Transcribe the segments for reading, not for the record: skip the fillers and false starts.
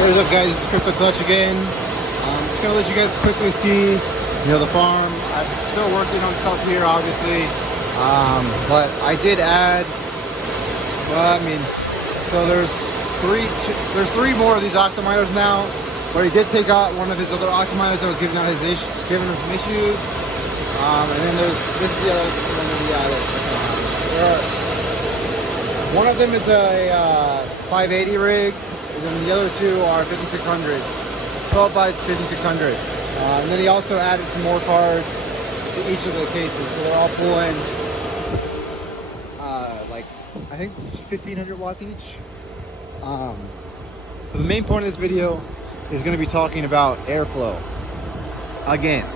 What is up, guys? It's Crypto Clutch again. Just gonna let you guys quickly see, the farm. I'm still working on stuff here, obviously, but I did add. So there's three more of these octominers now. But he did take out one of his other octominers that was giving him some issues. And then this is the other one that he added. One of them is a 580 rig. And then the other two are 5600s, 12 by 5600s. And then he also added some more cards to each of the cases. So they're all pulling, I think it's 1500 watts each. But the main point of this video is going to be talking about airflow again,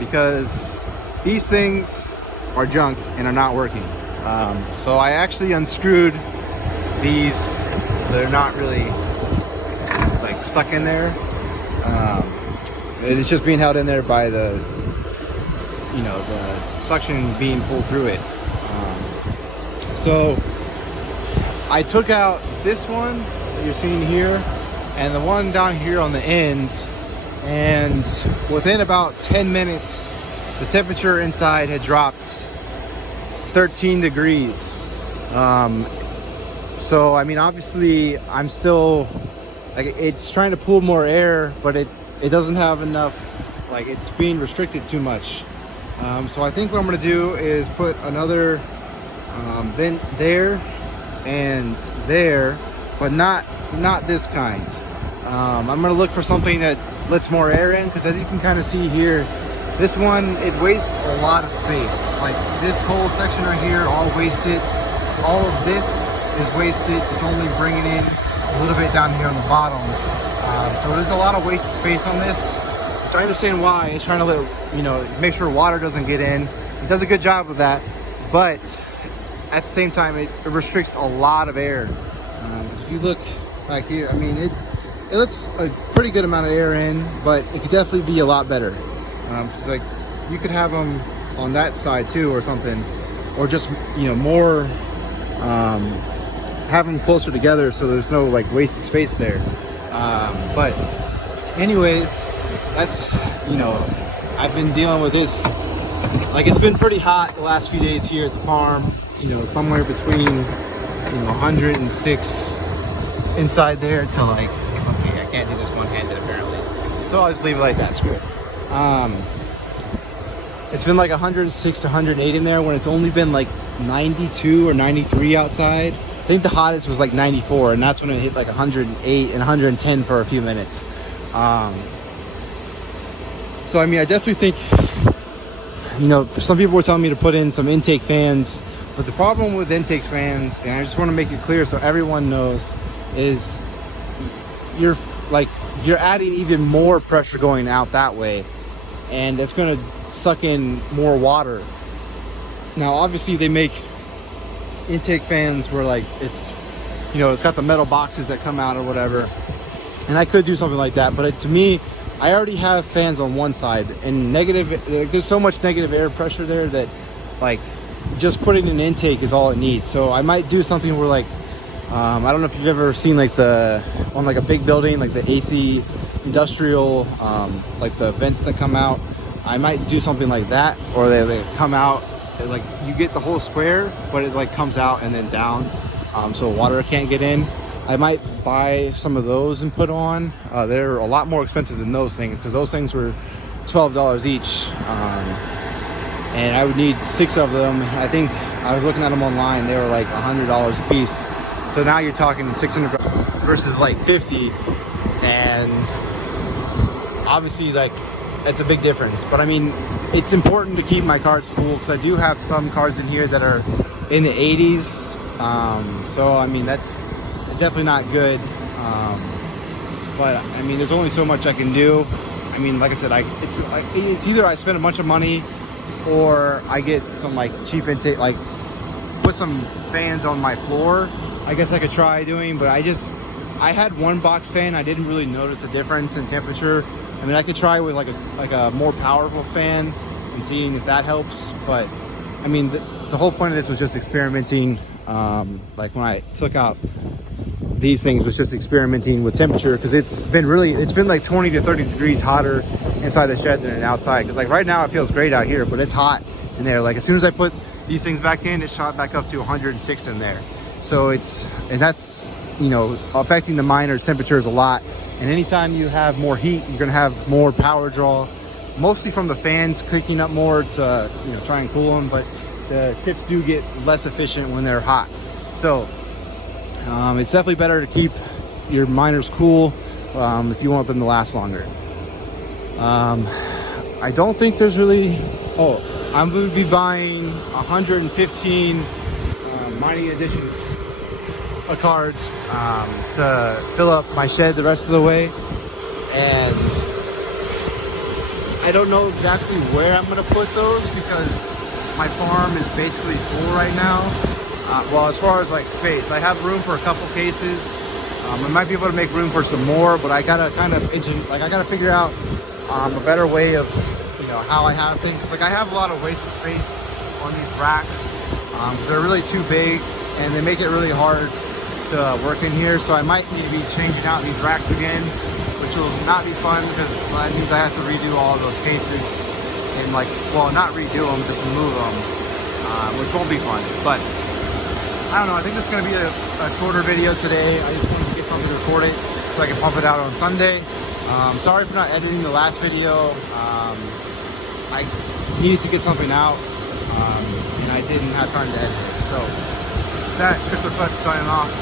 because these things are junk and are not working. So I actually unscrewed these so they're not really like stuck in there. It's just being held in there by the suction being pulled through it. So I took out this one that you're seeing here and the one down here on the ends, and within about 10 minutes the temperature inside had dropped 13 degrees. So I mean, obviously I'm still it's trying to pull more air, but it doesn't have enough, it's being restricted too much. So I think what I'm going to do is put another vent there and there, but not this kind. I'm going to look for something that lets more air in, because as you can kind of see here, this one, it wastes a lot of space. Like this whole section right here, all wasted. All of this is wasted. It's only bringing in a little bit down here on the bottom. So there's a lot of wasted space on this, which I understand why. It's trying to make sure water doesn't get in. It does a good job of that, but at the same time, it restricts a lot of air. If you look back here, I mean, it lets a pretty good amount of air in, but it could definitely be a lot better. So you could have them on that side too, or something, or just more, have them closer together so there's no wasted space there. But anyways, that's I've been dealing with this. It's been pretty hot the last few days here at the farm. Somewhere between 106 inside there to okay, I can't do this one-handed apparently, so I'll just leave it like that. Screw it. It's been 106 to 108 in there when it's only been 92 or 93 outside. I think the hottest was 94, and that's when it hit 108 and 110 for a few minutes. So I mean, I definitely think some people were telling me to put in some intake fans, but the problem with intake fans, and I just want to make it clear so everyone knows, is you're adding even more pressure going out that way, and it's going to suck in more water. Now obviously they make intake fans where it's it's got the metal boxes that come out or whatever, and I could do something like that, but to me, I already have fans on one side, and there's so much negative air pressure there that just putting an intake is all it needs. So I might do something where I don't know if you've ever seen on a big building, the AC industrial, the vents that come out. I might do something like that, or they come out, you get the whole square, but it comes out and then down, so water can't get in. I might buy some of those and put on. They're a lot more expensive than those things, because those things were $12 each, and I would need 6 of them. I think I was looking at them online, they were $100 a piece. So now you're talking 600 versus 50, and obviously that's a big difference. But I mean, it's important to keep my cards cool, because I do have some cards in here that are in the 80s. So I mean, that's definitely not good. But I mean, there's only so much I can do. I mean, like I said, it's either I spend a bunch of money, or I get some cheap intake, put some fans on my floor. I guess I could try doing, but I had one box fan. I didn't really notice a difference in temperature. I mean, I could try with a more powerful fan and seeing if that helps. But I mean, the whole point of this was just experimenting. When I took out these things was just experimenting with temperature, because it's been like 20 to 30 degrees hotter inside the shed than outside. Because like right now it feels great out here, but it's hot in there. Like as soon as I put these things back in, it shot back up to 106 in there. So that's, you know, affecting the miner's temperatures a lot. And anytime you have more heat, you're gonna have more power draw, mostly from the fans cranking up more to, you know, try and cool them. But the tips do get less efficient when they're hot. So it's definitely better to keep your miners cool if you want them to last longer. I don't think there's really, I'm going to be buying 115 mining edition cards to fill up my shed the rest of the way. And I don't know exactly where I'm going to put those, because my farm is basically full right now. Well, as far as like space, I have room for a couple cases. I might be able to make room for some more, but I gotta kind of I gotta figure out a better way of, you know, how I have things. Like I have a lot of wasted space on these racks. They're really too big and they make it really hard to work in here. So I might need to be changing out these racks again, which will not be fun, because that means I have to redo all of those cases and like, well, not redo them, just move them, which won't be fun. But I don't know, I think this is going to be a shorter video today. I just wanted to get something recorded so I can pump it out on Sunday. Sorry for not editing the last video. I needed to get something out, and I didn't have time to edit it. So, that's Crystal Clutch signing off.